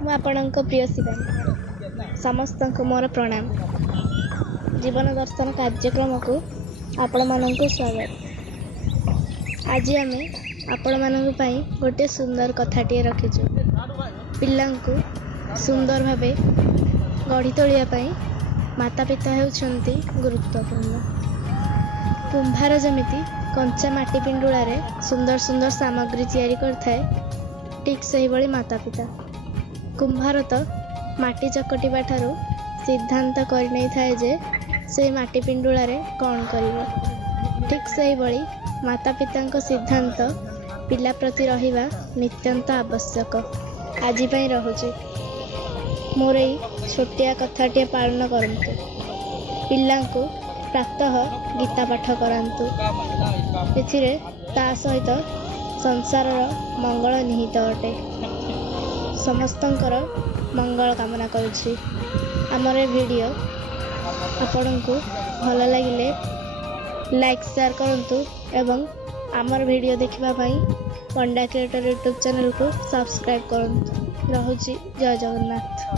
ମୁଁ ଆପଣଙ୍କ ପ୍ରିୟ ଶିବାନୀ ସମସ୍ତଙ୍କୁ ମୋର ପ୍ରଣାମ। ଜୀବନ ଦର୍ଶନ କାର୍ଯ୍ୟକ୍ରମକୁ ଆପଣମାନଙ୍କୁ ସ୍ୱାଗତ। ଆଜି ଆମେ ଆପଣମାନଙ୍କ ପାଇଁ ଗୋଟିଏ ସୁନ୍ଦର କଥାଟିଏ ରଖିଛୁ। ପିଲାଙ୍କୁ ସୁନ୍ଦର ଭାବେ ଗଢ଼ି ତୋଳିବା ପାଇଁ ମାତା ପିତା ହେଉଛନ୍ତି ଗୁରୁତ୍ୱପୂର୍ଣ୍ଣ। କୁମ୍ଭାର ଯେମିତି କଞ୍ଚା ମାଟି ପିଣ୍ଡୁଳାରେ ସୁନ୍ଦର ସୁନ୍ଦର ସାମଗ୍ରୀ ତିଆରି କରିଥାଏ, ଠିକ୍ ସେହିଭଳି ମାତା ପିତା। କୁମ୍ଭାର ତ ମାଟି ଚକଟିବା ଠାରୁ ସିଦ୍ଧାନ୍ତ କରିନେଇଥାଏ ଯେ ସେହି ମାଟି ପିଣ୍ଡୁଳାରେ କ'ଣ କରିବ। ଠିକ୍ ସେହିଭଳି ମାତା ପିତାଙ୍କ ସିଦ୍ଧାନ୍ତ ପିଲା ପ୍ରତି ରହିବା ନିତ୍ୟାନ୍ତ ଆବଶ୍ୟକ। ଆଜି ପାଇଁ ରହୁଛି। ମୋର ଏଇ ଛୋଟିଆ କଥାଟିଏ ପାଳନ କରନ୍ତୁ। ପିଲାଙ୍କୁ ପ୍ରାତଃ ଗୀତା ପାଠ କରାନ୍ତୁ। ଏଥିରେ ତା ସହିତ ସଂସାରର ମଙ୍ଗଳ ନିହିତ ଅଟେ। ସମସ୍ତଙ୍କର ମଙ୍ଗଳ କାମନା କରୁଛି। ଆମର ଏ ଭିଡ଼ିଓ ଆପଣଙ୍କୁ ଭଲ ଲାଗିଲେ ଲାଇକ୍ ସେୟାର କରନ୍ତୁ ଏବଂ ଆମର ଭିଡ଼ିଓ ଦେଖିବା ପାଇଁ ପଣ୍ଡା କ୍ରିଏଟର ୟୁଟ୍ୟୁବ୍ ଚ୍ୟାନେଲକୁ ସବସ୍କ୍ରାଇବ୍ କରନ୍ତୁ। ରହୁଛି। ଜୟ ଜଗନ୍ନାଥ।